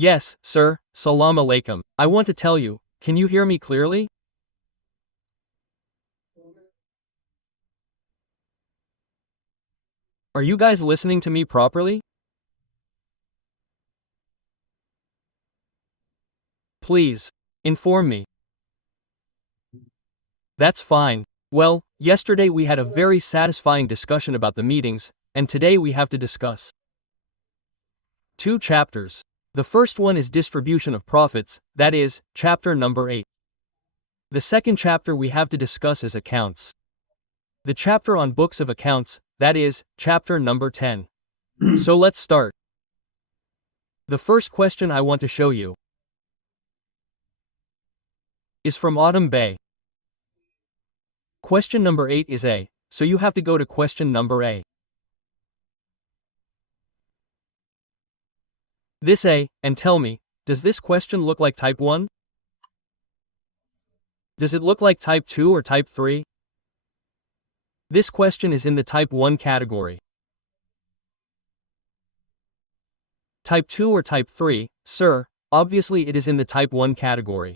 Yes, sir, Salam alaikum. I want to tell you, can you hear me clearly? Are you guys listening to me properly? Please, inform me. That's fine. Well, yesterday we had a very satisfying discussion about the meetings, and today we have to discuss 2 chapters. The first one is distribution of profits, that is, chapter number 8. The second chapter we have to discuss is accounts. The chapter on books of accounts, that is, chapter number 10. So let's start. The first question I want to show you is from Autumn Bay. Question number 8 is A, so you have to go to question number A. This A, and tell me, does this question look like type 1? Does it look like type 2 or type 3? This question is in the type 1 category. Type 2 or type 3, sir, obviously it is in the type 1 category.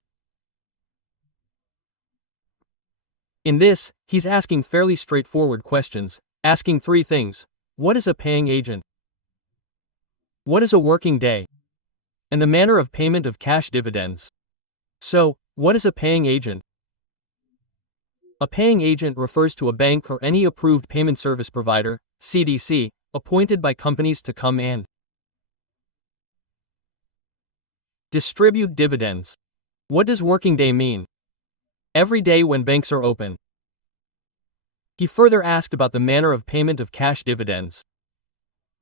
In this, he's asking fairly straightforward questions, asking 3 things. What is a paying agent? What is a working day? And the manner of payment of cash dividends. So, what is a paying agent? A paying agent refers to a bank or any approved payment service provider, CDC, appointed by companies to come and distribute dividends. What does working day mean? Every day when banks are open. He further asked about the manner of payment of cash dividends.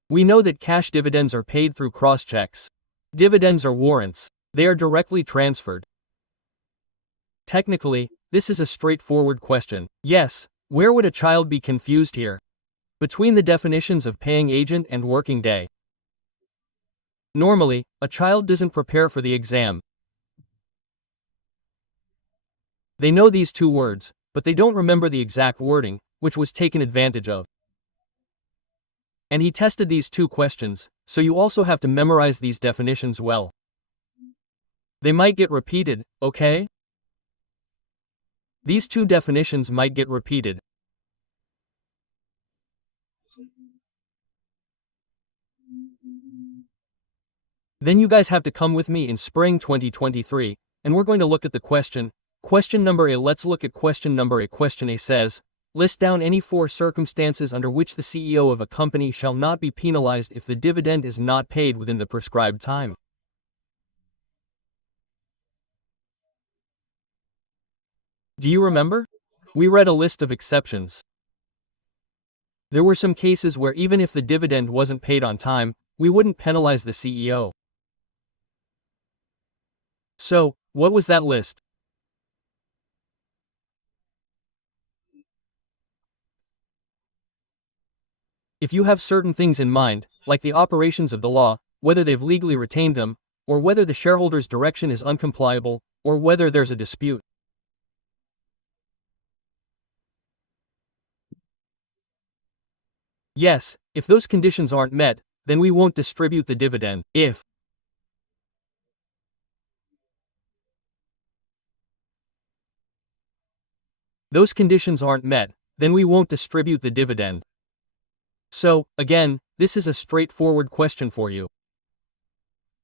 We know that cash dividends are paid through cross-checks. Dividends are warrants. They are directly transferred. Technically, this is a straightforward question. Yes, where would a child be confused here? Between the definitions of paying agent and working day. Normally, a child doesn't prepare for the exam. They know these 2 words, but they don't remember the exact wording, which was taken advantage of. And he tested these 2 questions, so you also have to memorize these definitions well. They might get repeated, okay? These 2 definitions might get repeated. Then you guys have to come with me in spring 2023, and we're going to look at the question. Question number A. Let's look at question number A. Question A says, list down any 4 circumstances under which the CEO of a company shall not be penalized if the dividend is not paid within the prescribed time. Do you remember? We read a list of exceptions. There were some cases where even if the dividend wasn't paid on time, we wouldn't penalize the CEO. So, what was that list? If you have certain things in mind, like the operations of the law, whether they've legally retained them, or whether the shareholder's direction is uncompliable, or whether there's a dispute. Yes, if those conditions aren't met, then we won't distribute the dividend. If those conditions aren't met, then we won't distribute the dividend. So, again, this is a straightforward question for you.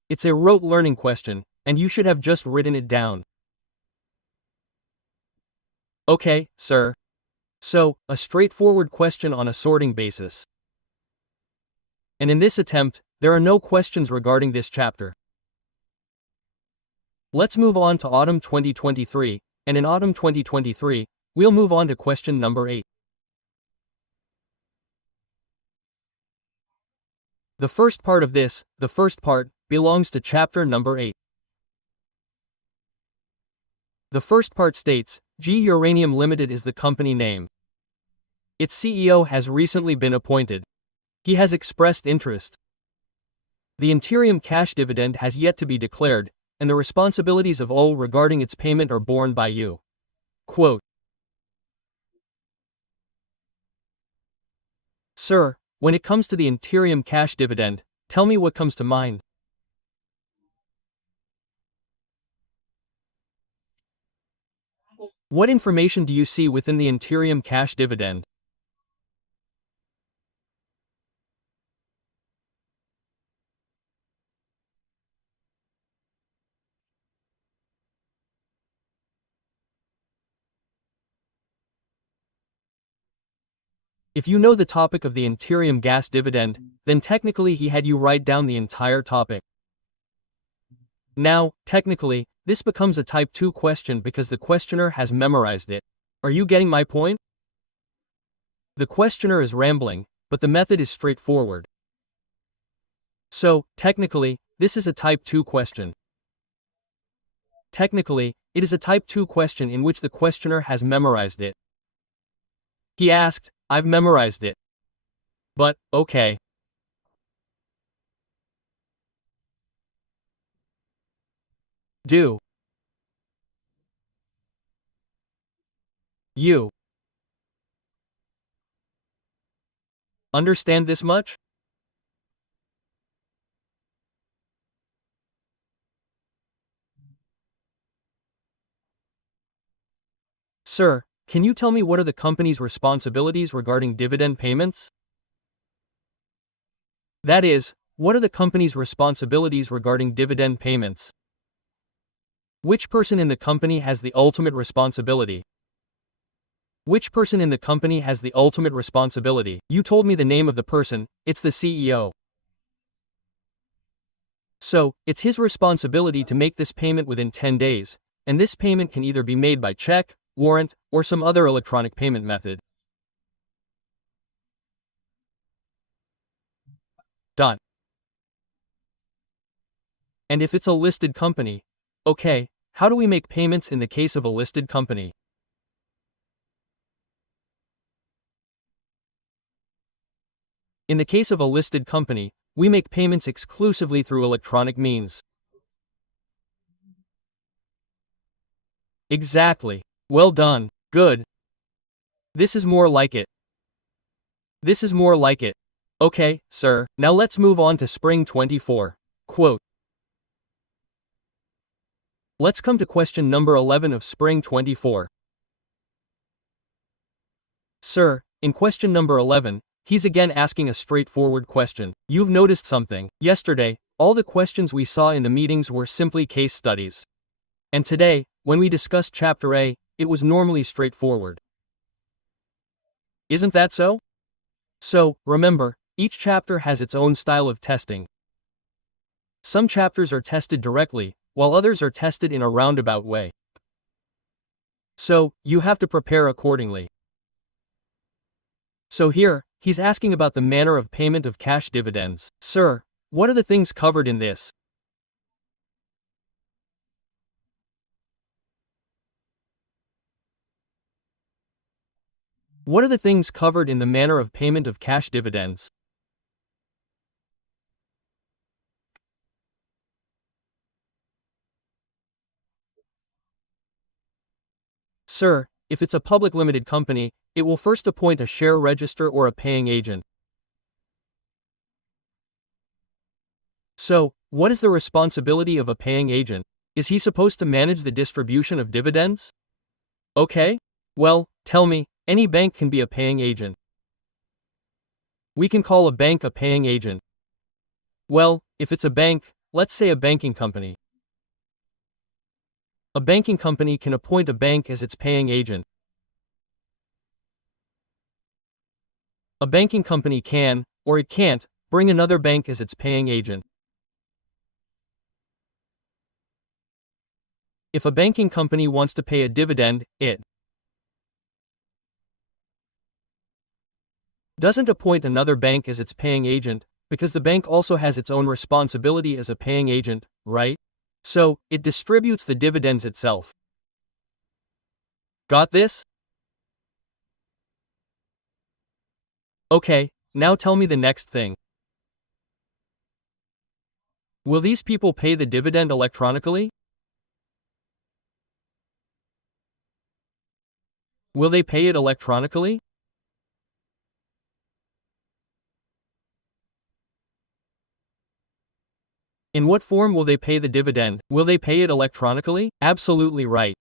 It's a rote learning question, and you should have just written it down. Okay, sir. So, a straightforward question on a sorting basis. And in this attempt, there are no questions regarding this chapter. Let's move on to autumn 2023, and in autumn 2023, we'll move on to question number 8. The first part of this, belongs to chapter number 8. The first part states, G Uranium Limited is the company name. Its CEO has recently been appointed. He has expressed interest. The interim cash dividend has yet to be declared, and the responsibilities of all regarding its payment are borne by you. Quote, Sir, when it comes to the interim cash dividend, tell me what comes to mind. What information do you see within the interim cash dividend? If you know the topic of the interim gas dividend, then technically he had you write down the entire topic. Now, technically, this becomes a type 2 question because the questioner has memorized it. Are you getting my point? The questioner is rambling, but the method is straightforward. So, technically, this is a type 2 question. Technically, it is a type 2 question in which the questioner has memorized it. He asked, I've memorized it. But, okay. Do you understand this much? Sir, can you tell me what are the company's responsibilities regarding dividend payments? That is, what are the company's responsibilities regarding dividend payments? Which person in the company has the ultimate responsibility? Which person in the company has the ultimate responsibility? You told me the name of the person, it's the CEO. So, it's his responsibility to make this payment within 10 days, and this payment can either be made by check, warrant, or some other electronic payment method. Dot. And if it's a listed company, okay, how do we make payments in the case of a listed company? In the case of a listed company, we make payments exclusively through electronic means. Exactly. Well done. Good. This is more like it. This is more like it. Okay, sir, now let's move on to Spring 24. Quote. Let's come to question number 11 of Spring 24. Sir, in question number 11, he's again asking a straightforward question. You've noticed something. Yesterday, all the questions we saw in the meetings were simply case studies. And today, when we discussed Chapter A, it was normally straightforward. Isn't that so? So, remember, each chapter has its own style of testing. Some chapters are tested directly, while others are tested in a roundabout way. So, you have to prepare accordingly. So here, he's asking about the manner of payment of cash dividends. Sir, what are the things covered in this? What are the things covered in the manner of payment of cash dividends? Sir, if it's a public limited company, it will first appoint a share register or a paying agent. So, what is the responsibility of a paying agent? Is he supposed to manage the distribution of dividends? Okay. Well, tell me, any bank can be a paying agent. We can call a bank a paying agent. Well, if it's a bank, let's say a banking company. A banking company can appoint a bank as its paying agent. A banking company can, or it can't, bring another bank as its paying agent. If a banking company wants to pay a dividend, it doesn't appoint another bank as its paying agent, because the bank also has its own responsibility as a paying agent, right? So, it distributes the dividends itself. Got this? Okay, now tell me the next thing. Will these people pay the dividend electronically? Will they pay it electronically? In what form will they pay the dividend? Will they pay it electronically? Absolutely right.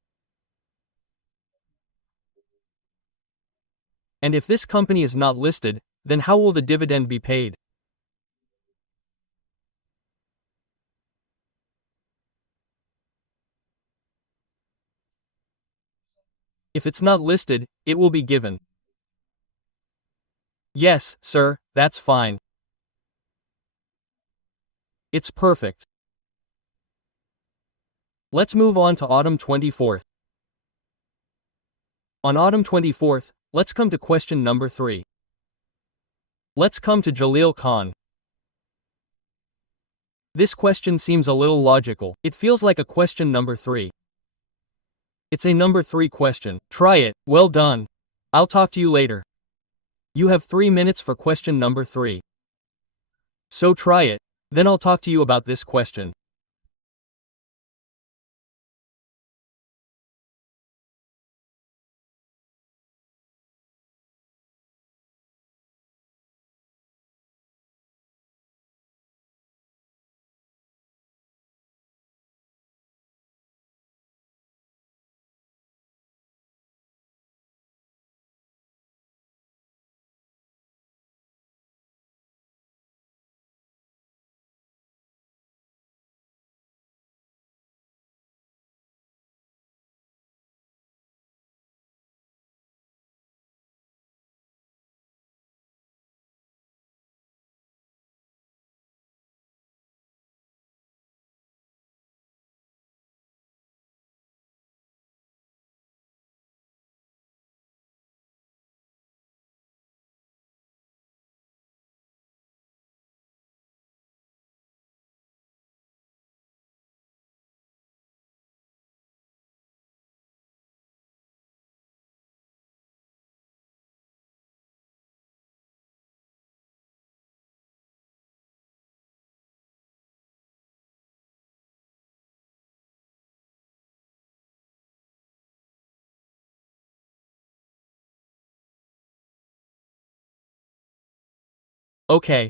And if this company is not listed, then how will the dividend be paid? If it's not listed, it will be given. Yes, sir, that's fine. It's perfect. Let's move on to autumn 24th. On autumn 24th, let's come to question number 3. Let's come to Jalil Khan. This question seems a little logical. It feels like a question number 3. It's a number 3 question. Try it. Well done. I'll talk to you later. You have 3 minutes for question number 3. So try it. Then I'll talk to you about this question. Okay.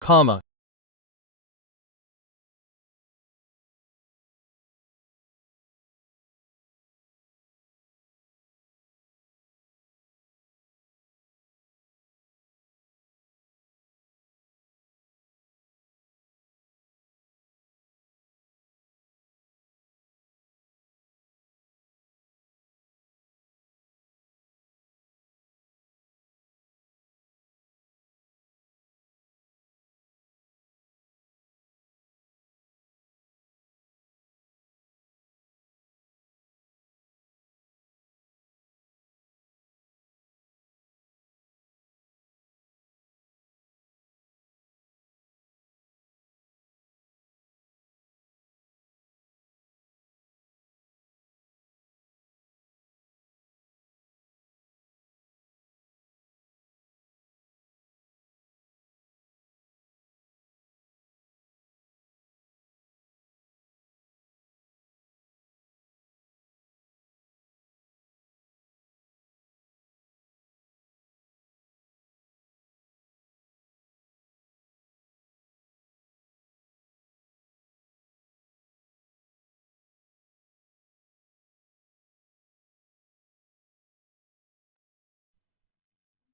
comma.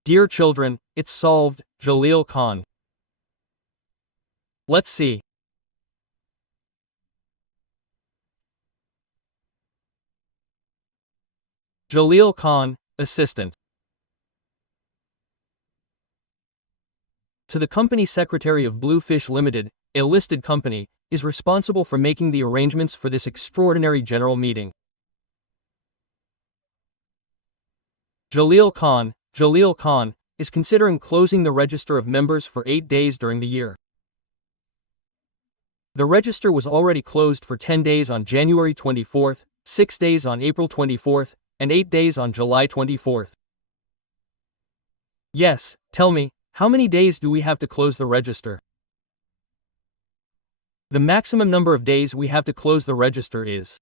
Dear children, it's solved, Jalil Khan. Let's see. Jalil Khan, Assistant. To the Company Secretary of Bluefish Limited, a listed company, is responsible for making the arrangements for this extraordinary general meeting. Jalil Khan, is considering closing the register of members for 8 days during the year. The register was already closed for 10 days on January 24th, 6 days on April 24th, and 8 days on July 24th. Yes, tell me, how many days do we have to close the register? The maximum number of days we have to close the register is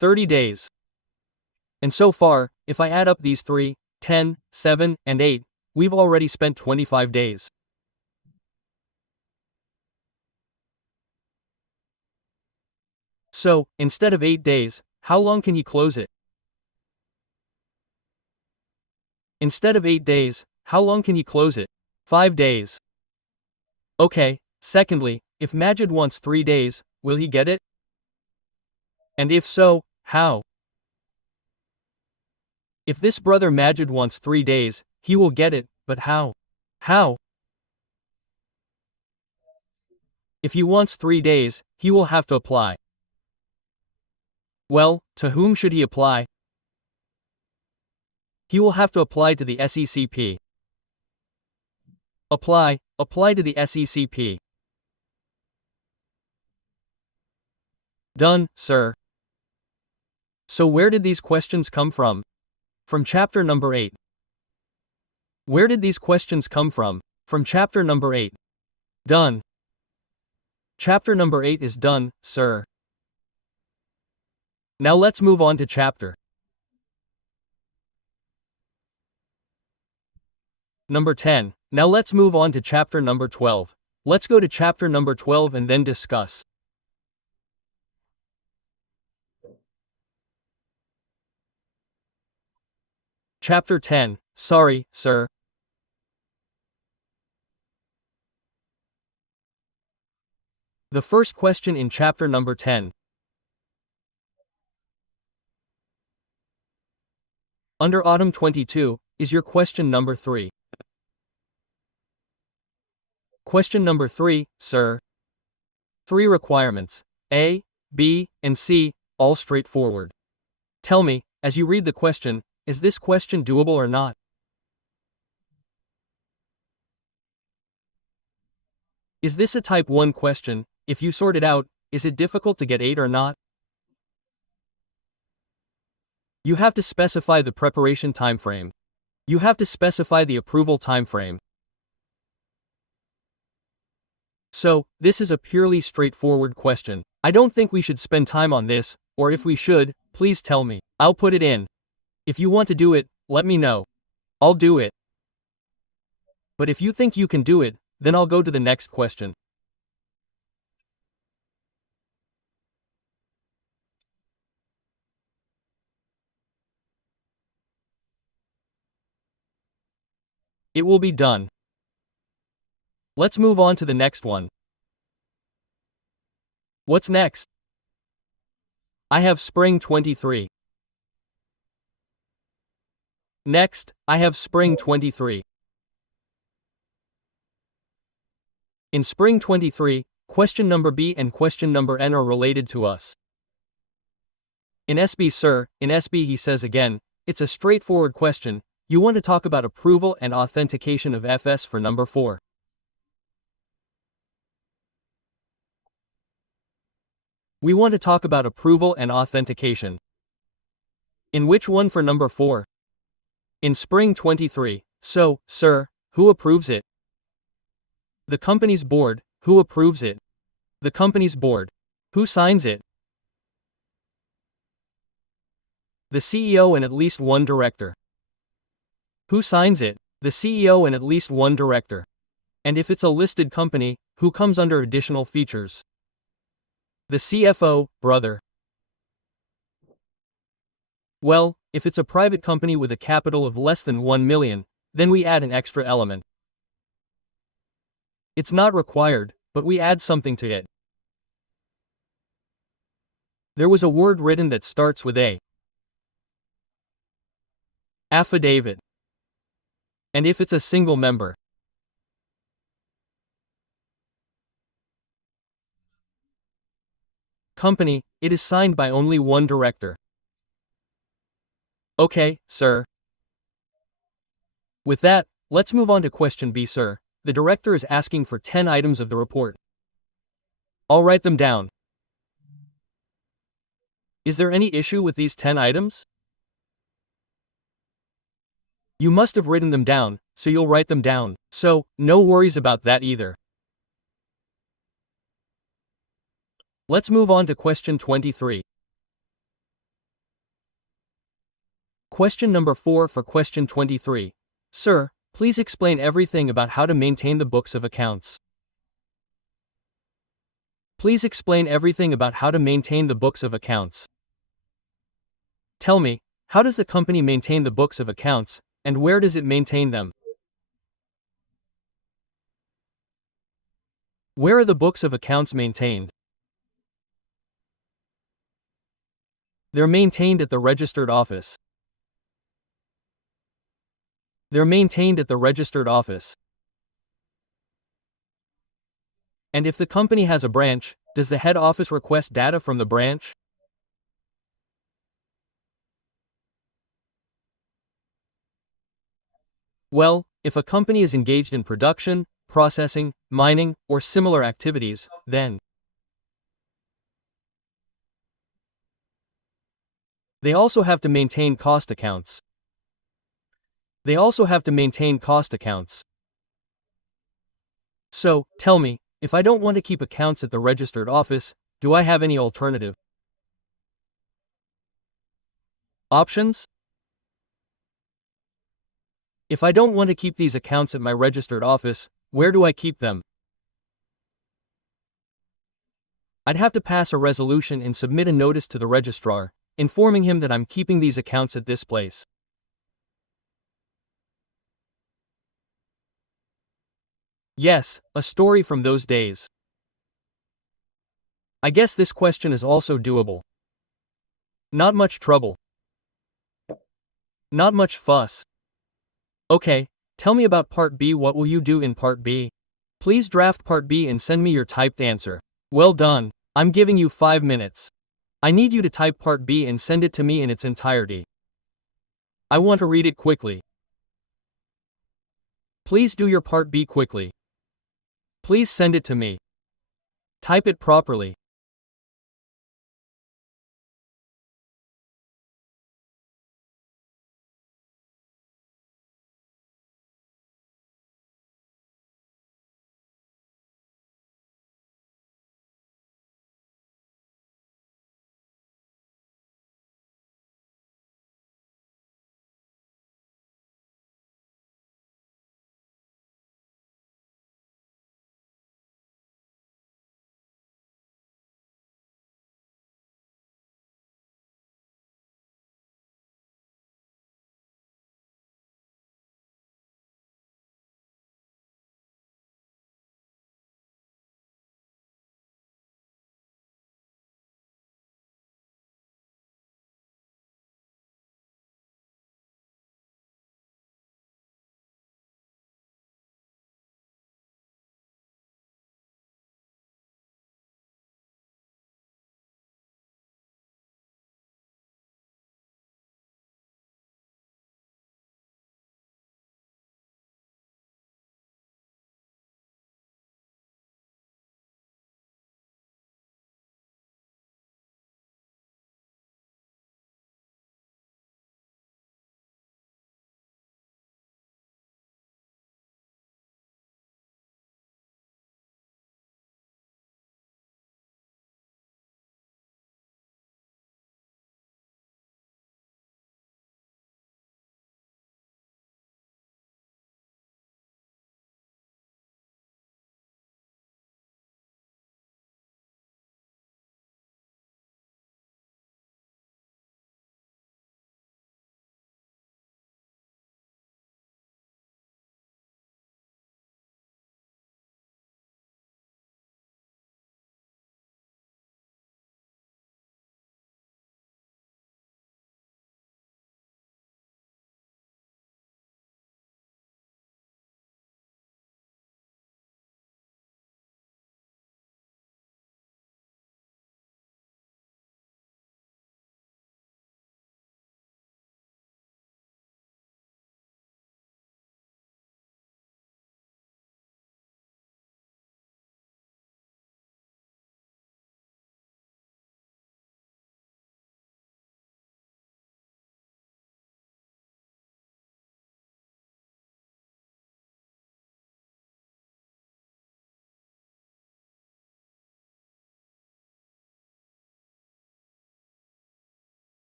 30 days. And so far, if I add up these 3, 10, 7, and 8, we've already spent 25 days. So, instead of 8 days, how long can he close it? Instead of 8 days, how long can he close it? 5 days. Okay, secondly, if Majid wants 3 days, will he get it? And if so, how? If this brother Majid wants 3 days, he will get it, but how? How? If he wants 3 days, he will have to apply. Well, to whom should he apply? He will have to apply to the SECP. Apply to the SECP. Done, sir. So where did these questions come from? From chapter number 8. Where did these questions come from? From chapter number 8. Done. Chapter number 8 is done, sir. Now let's move on to chapter number 10. Now let's move on to chapter number 12. Let's go to chapter number 12 and then discuss. Chapter 10. Sorry, sir. The first question in chapter number 10. Under AUT-22, is your question number 3. Question number 3, sir. 3 requirements, A, B, and C, all straightforward. Tell me, as you read the question, is this question doable or not? Is this a type 1 question? If you sort it out, is it difficult to get 8 or not? You have to specify the preparation time frame. You have to specify the approval time frame. So, this is a purely straightforward question. I don't think we should spend time on this, or if we should, please tell me. I'll put it in. If you want to do it, let me know. I'll do it. But if you think you can do it, then I'll go to the next question. It will be done. Let's move on to the next one. What's next? I have spring 23. Next, I have spring 23. In spring 23, question number B and question number N are related to us. In SB, sir, in SB he says again, it's a straightforward question. You want to talk about approval and authentication of FS for number 4. We want to talk about approval and authentication. In which one for number 4? In spring 23. So, sir, who approves it? The company's board. Who approves it? The company's board. Who signs it? The CEO and at least one director. Who signs it? The CEO and at least one director. And if it's a listed company, who comes under additional features? The CFO, brother. Well, if it's a private company with a capital of less than 1 million, then we add an extra element. It's not required, but we add something to it. There was a word written that starts with A. Affidavit. And if it's a single member? Company, it is signed by only one director. Okay, sir. With that, let's move on to question B, sir. The director is asking for 10 items of the report. I'll write them down. Is there any issue with these 10 items? You must have written them down, so you'll write them down. So, no worries about that either. Let's move on to question 23. Question number 4 for question 23. Sir, please explain everything about how to maintain the books of accounts. Please explain everything about how to maintain the books of accounts. Tell me, how does the company maintain the books of accounts, and where does it maintain them? Where are the books of accounts maintained? They're maintained at the registered office. They're maintained at the registered office. And if the company has a branch, does the head office request data from the branch? Well, if a company is engaged in production, processing, mining, or similar activities, then they also have to maintain cost accounts. They also have to maintain cost accounts. So, tell me, if I don't want to keep accounts at the registered office, do I have any alternative? Options? If I don't want to keep these accounts at my registered office, where do I keep them? I'd have to pass a resolution and submit a notice to the registrar, informing him that I'm keeping these accounts at this place. Yes, a story from those days. I guess this question is also doable. Not much trouble. Not much fuss. Okay, tell me about Part B. What will you do in Part B? Please draft Part B and send me your typed answer. Well done. I'm giving you 5 minutes. I need you to type Part B and send it to me in its entirety. I want to read it quickly. Please do your Part B quickly. Please send it to me. Type it properly.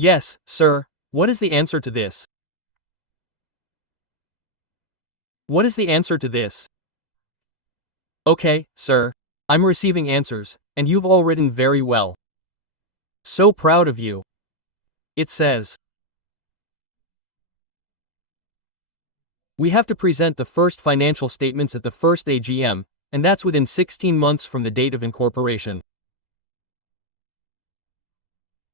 Yes, sir. What is the answer to this? What is the answer to this? Okay, sir. I'm receiving answers, and you've all written very well. So proud of you. It says, we have to present the first financial statements at the first AGM, and that's within 16 months from the date of incorporation.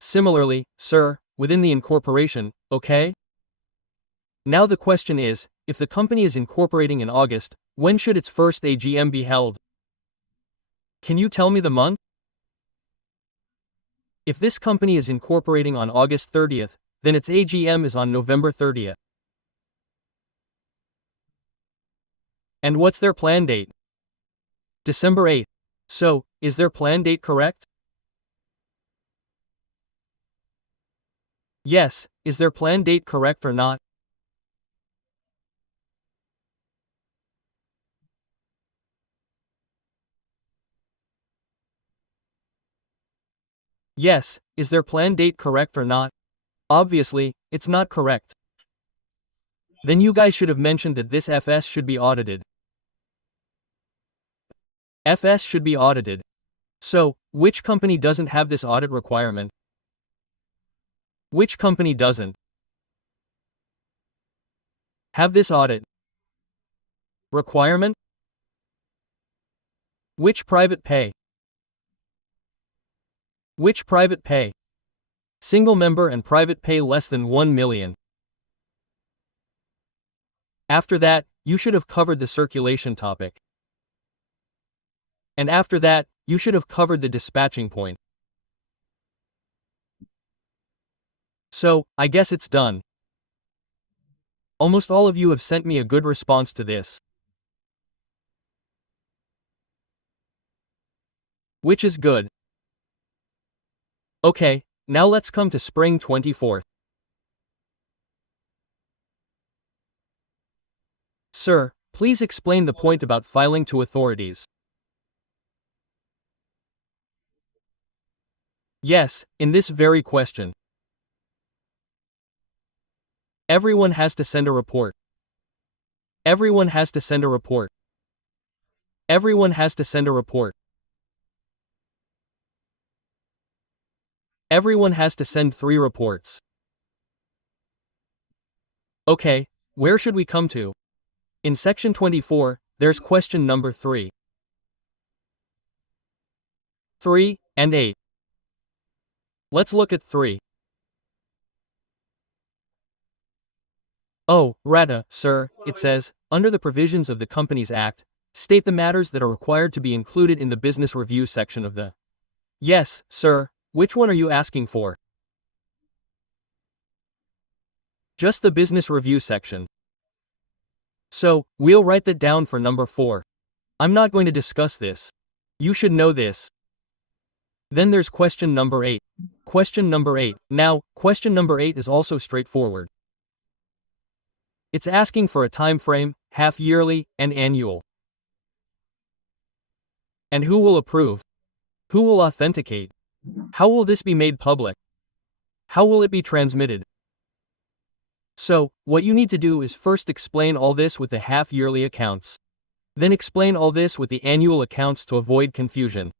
Similarly, sir, within the incorporation, okay? Now the question is, if the company is incorporating in August, when should its first AGM be held? Can you tell me the month? If this company is incorporating on August 30th, then its AGM is on November 30th. And what's their plan date? December 8th. So, is their plan date correct? Yes, is their plan date correct or not? Yes, is their plan date correct or not? Obviously, it's not correct. Then you guys should have mentioned that this FS should be audited. FS should be audited. So, which company doesn't have this audit requirement? Which company doesn't have this audit requirement? Which private pay? Which private pay? Single member and private pay less than 1 million. After that, you should have covered the circulation topic. And after that, you should have covered the dispatching point. So, I guess it's done. Almost all of you have sent me a good response to this. Which is good. Okay, now let's come to spring 24th. Sir, please explain the point about filing to authorities. Yes, in this very question. Everyone has to send a report. Everyone has to send a report. Everyone has to send a report. Everyone has to send 3 reports. Okay, where should we come to? In section 24, there's question number 3. 3 and 8. Let's look at 3. Oh, Rata, sir, it says, under the provisions of the Companies Act, state the matters that are required to be included in the business review section of the. Yes, sir, which one are you asking for? Just the business review section. So, we'll write that down for number 4. I'm not going to discuss this. You should know this. Then there's question number 8. Question number 8. Now, question number 8 is also straightforward. It's asking for a time frame, half-yearly, and annual. And who will approve? Who will authenticate? How will this be made public? How will it be transmitted? So, what you need to do is first explain all this with the half-yearly accounts. Then explain all this with the annual accounts to avoid confusion.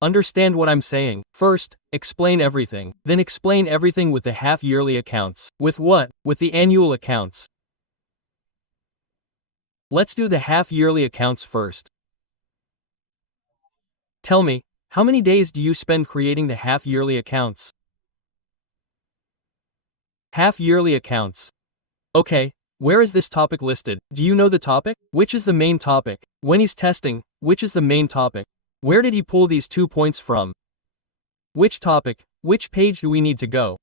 Understand what I'm saying. First, explain everything. Then explain everything with the half-yearly accounts. With what? With the annual accounts. Let's do the half-yearly accounts first. Tell me, how many days do you spend creating the half-yearly accounts? Half-yearly accounts. Okay, where is this topic listed? Do you know the topic? Which is the main topic? When he's testing, which is the main topic? Where did he pull these 2 points from? Which topic? Which page do we need to go?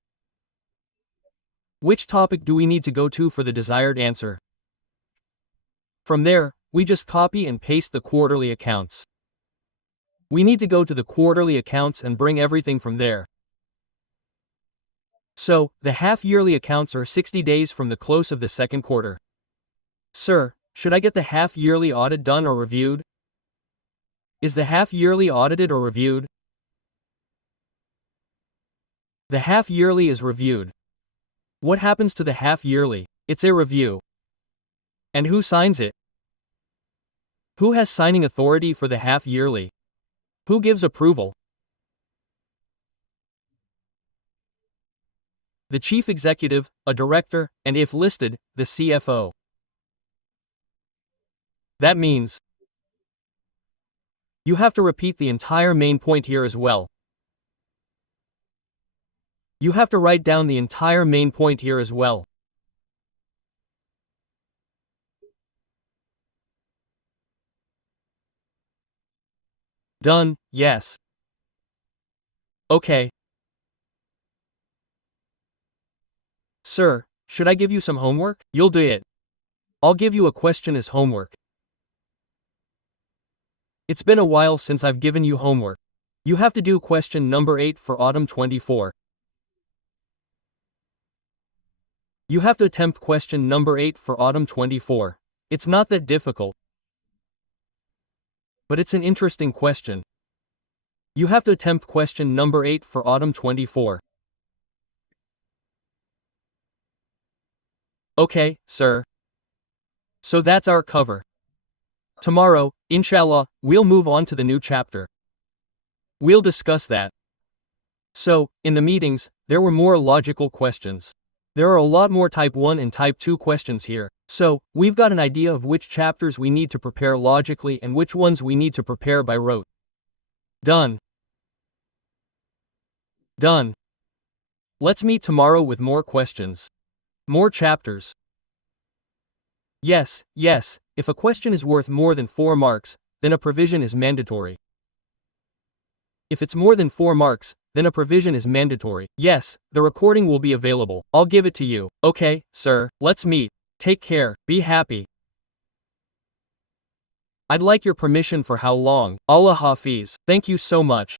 Which topic do we need to go to for the desired answer? From there, we just copy and paste the quarterly accounts. We need to go to the quarterly accounts and bring everything from there. So, the half-yearly accounts are 60 days from the close of the second quarter. Sir, should I get the half-yearly audit done or reviewed? Is the half-yearly audited or reviewed? The half-yearly is reviewed. What happens to the half-yearly? It's a review. And who signs it? Who has signing authority for the half-yearly? Who gives approval? The chief executive, a director, and if listed, the CFO. That means you have to repeat the entire main point here as well. You have to write down the entire main point here as well. Done, yes. Okay. Sir, should I give you some homework? You'll do it. I'll give you a question as homework. It's been a while since I've given you homework. You have to do question number 8 for autumn 24. You have to attempt question number 8 for autumn 24. It's not that difficult. But it's an interesting question. You have to attempt question number 8 for autumn 24. Okay, sir. So that's our cover. Tomorrow, inshallah, we'll move on to the new chapter. We'll discuss that. So, in the meetings, there were more logical questions. There are a lot more type 1 and type 2 questions here. So, we've got an idea of which chapters we need to prepare logically and which ones we need to prepare by rote. Done. Done. Let's meet tomorrow with more questions. More chapters. Yes, if a question is worth more than 4 marks, then a provision is mandatory. If it's more than 4 marks, then a provision is mandatory. Yes, the recording will be available. I'll give it to you. Okay, sir, let's meet. Take care, be happy. I'd like your permission for how long. Allah Hafiz. Thank you so much.